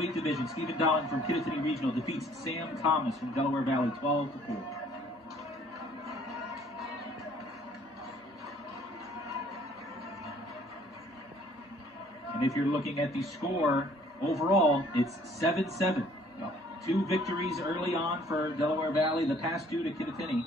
weight division, Stephen Dahling from Kittatinny Regional defeats Sam Thomas from Delaware Valley 12-4. And if you're looking at the score overall, it's 7-7. 2 victories early on for Delaware Valley, the past 2 to Kittatinny.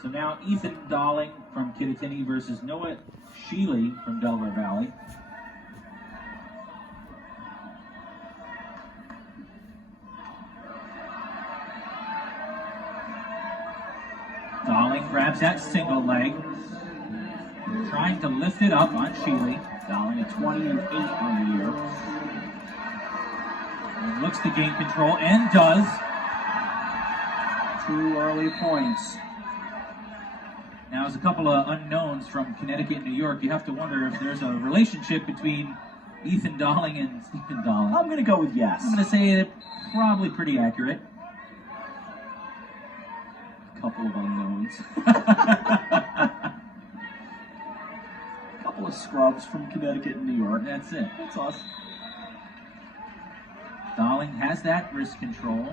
So now Ethan Dahling from Kittatinny versus Noah Sheeley from Delaware Valley. Dahling grabs that single leg, trying to lift it up on Sheeley. Dahling at 20-8 on the year. And looks to gain control, and does. 2 early points. Now, as a couple of unknowns from Connecticut and New York, you have to wonder if there's a relationship between Ethan Dahling and Stephen Dahling. I'm going to go with yes. I'm going to say it probably pretty accurate. Couple of unknowns. Couple of scrubs from Connecticut and New York. That's it. That's us. Dahling has that wrist control.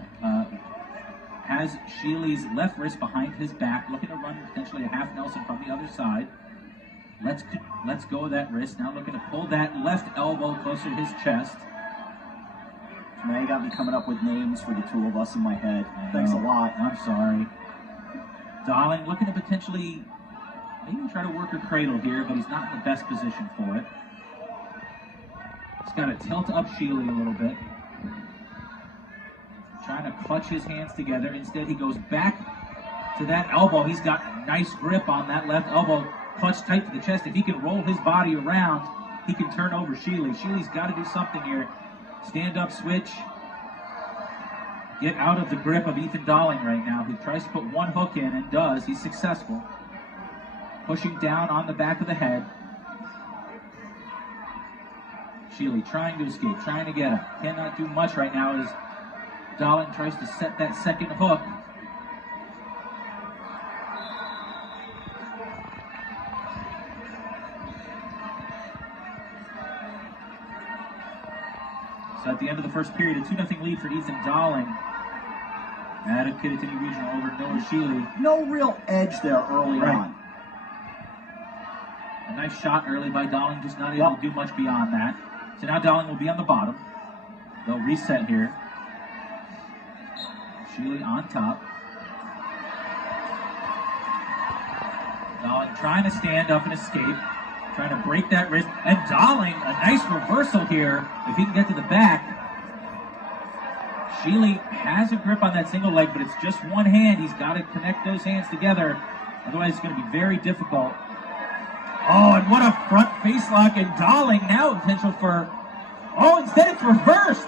Has Sheeley's left wrist behind his back, looking to run potentially a half Nelson from the other side. Let's go of that wrist. Now looking to pull that left elbow closer to his chest. Now you got me coming up with names for the 2 of us in my head. Thanks a lot. I'm sorry. Dahling looking to potentially maybe try to work a cradle here, but he's not in the best position for it. He's got to tilt up Sheeley a little bit. Trying to clutch his hands together. Instead, he goes back to that elbow. He's got a nice grip on that left elbow, clutched tight to the chest. If he can roll his body around, he can turn over Sheeley. Sheeley's got to do something here. Stand up switch. Get out of the grip of Ethan Dahling right now. He tries to put one hook in and does. He's successful. Pushing down on the back of the head. Sheeley trying to escape, trying to get him. Cannot do much right now as Dahling tries to set that second hook. So at the end of the first period, a 2-0 lead for Ethan Dahling out of Kittatinny Regional over Noah Sheeley. No real edge there early on. A nice shot early by Dahling, just not able to do much beyond that. So now Dahling will be on the bottom. They'll reset here. Sheeley on top. Dahling trying to stand up and escape. Trying to break that wrist. And Dahling, a nice reversal here. If he can get to the back. Sheeley has a grip on that single leg, but it's just one hand. He's got to connect those hands together. Otherwise, it's going to be very difficult. Oh, and what a front face lock. And Dahling now potential for... Oh, instead it's reversed.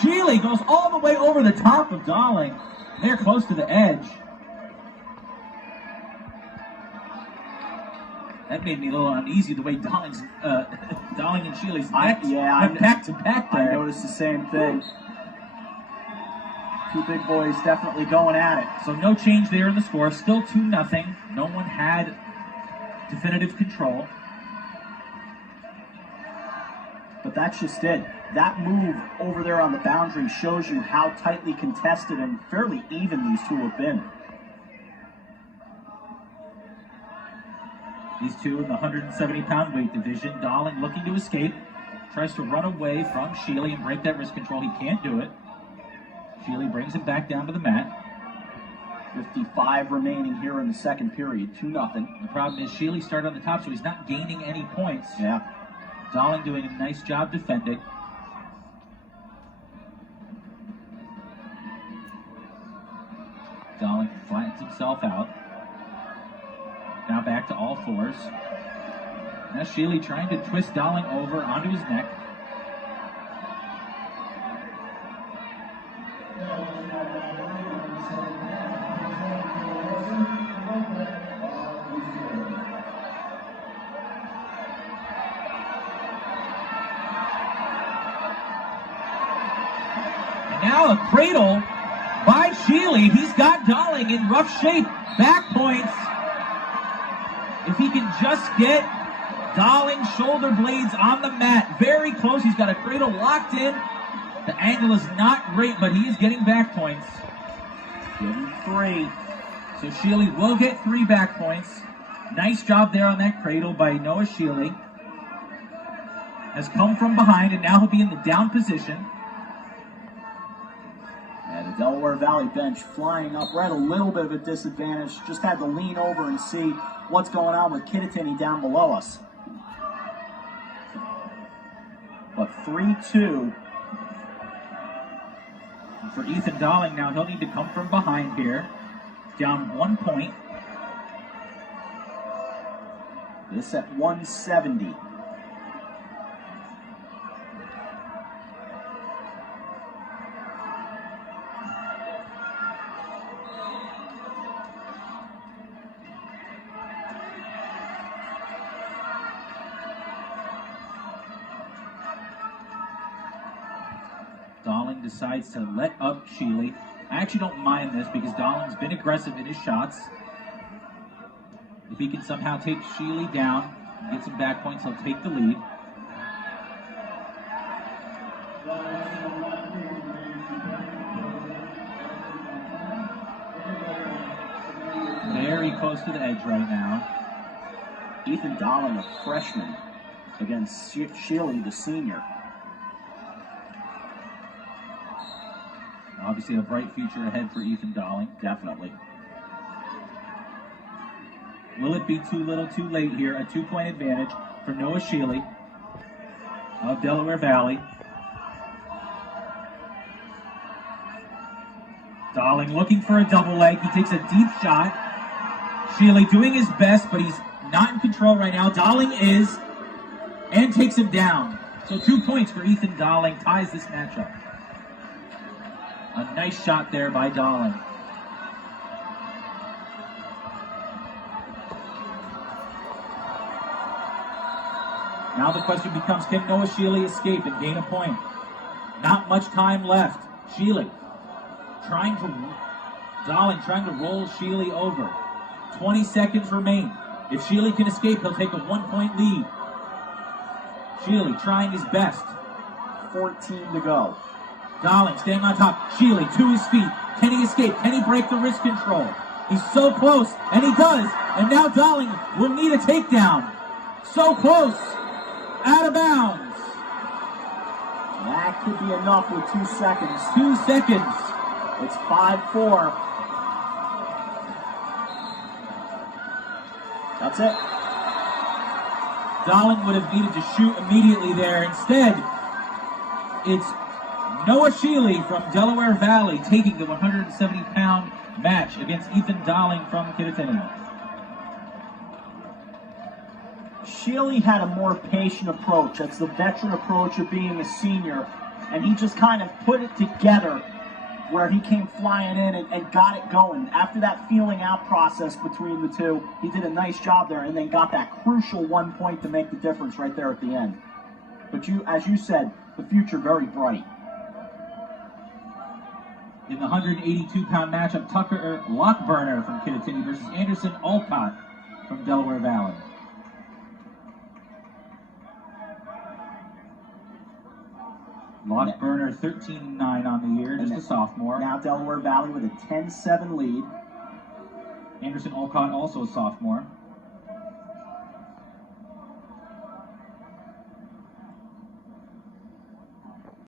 Sheeley goes all the way over the top of Dahling. They're close to the edge. That made me a little uneasy the way Dahling and Sheeley's necks went back to back there. I noticed the same thing. 2 big boys definitely going at it. So no change there in the score. Still 2-0. No one had definitive control. But that's just it. That move over there on the boundary shows you how tightly contested and fairly even these 2 have been. These 2 in the 170-pound weight division. Dahling looking to escape. Tries to run away from Sheeley and break that wrist control. He can't do it. Sheeley brings him back down to the mat. 55 remaining here in the second period. 2-0. The problem is Sheeley started on the top, so he's not gaining any points. Yeah. Dahling doing a nice job defending. Dahling flattens himself out. Now back to all fours. Now Sheeley trying to twist Dahling over onto his neck. And now a cradle by Sheeley. He's got Darling in rough shape. Back points. If he can just get Darling's shoulder blades on the mat. Very close. He's got a cradle locked in. The angle is not great, but he is getting back points. Give him 3. So Sheeley will get 3 back points. Nice job there on that cradle by Noah Sheeley. Has come from behind, and now he'll be in the down position. And the Delaware Valley bench flying up. We're at a little bit of a disadvantage. Just had to lean over and see what's going on with Kittatinny down below us. But 3-2. And for Ethan Darling now, he'll need to come from behind here. Down 1 point. This at 170. Darling decides to let up Sheeley. I actually don't mind this because Darling's been aggressive in his shots. If he can somehow take Sheeley down and get some back points, he'll take the lead. Very close to the edge right now. Ethan Darling, a freshman, against Sheeley, the senior. Obviously a bright future ahead for Ethan Darling. Definitely. Will it be too little too late here? A 2-point advantage for Noah Sheeley of Delaware Valley. Darling looking for a double leg. He takes a deep shot. Sheeley doing his best, but he's not in control right now. Darling is, and takes him down. So 2 points for Ethan Darling, ties this matchup. A nice shot there by Darling. Now the question becomes, can Noah Sheeley escape and gain a point? Not much time left. Sheeley Darling trying to roll Sheeley over. 20 seconds remain. If Sheeley can escape, he'll take a 1-point lead. Sheeley trying his best. 14 to go. Darling staying on top. Sheeley to his feet. Can he escape? Can he break the wrist control? He's so close, and he does. And now Darling will need a takedown. So close. Out of bounds. That could be enough with 2 seconds. 2 seconds. It's 5-4. That's it. Darling would have needed to shoot immediately there. Instead, it's Noah Sheeley from Delaware Valley taking the 170-pound match against Ethan Darling from Kittatinny. Sheeley had a more patient approach. That's the veteran approach of being a senior. And he just kind of put it together where he came flying in and got it going. After that feeling out process between the two, he did a nice job there and then got that crucial 1 point to make the difference right there at the end. But as you said, the future very bright. In the 182-pound matchup, Tucker Lockburner from Kittatinny versus Anderson Alcott from Delaware Valley. Lockburner 13-9 on the year, just a sophomore. Now Delaware Valley with a 10-7 lead. Anderson Alcott also a sophomore.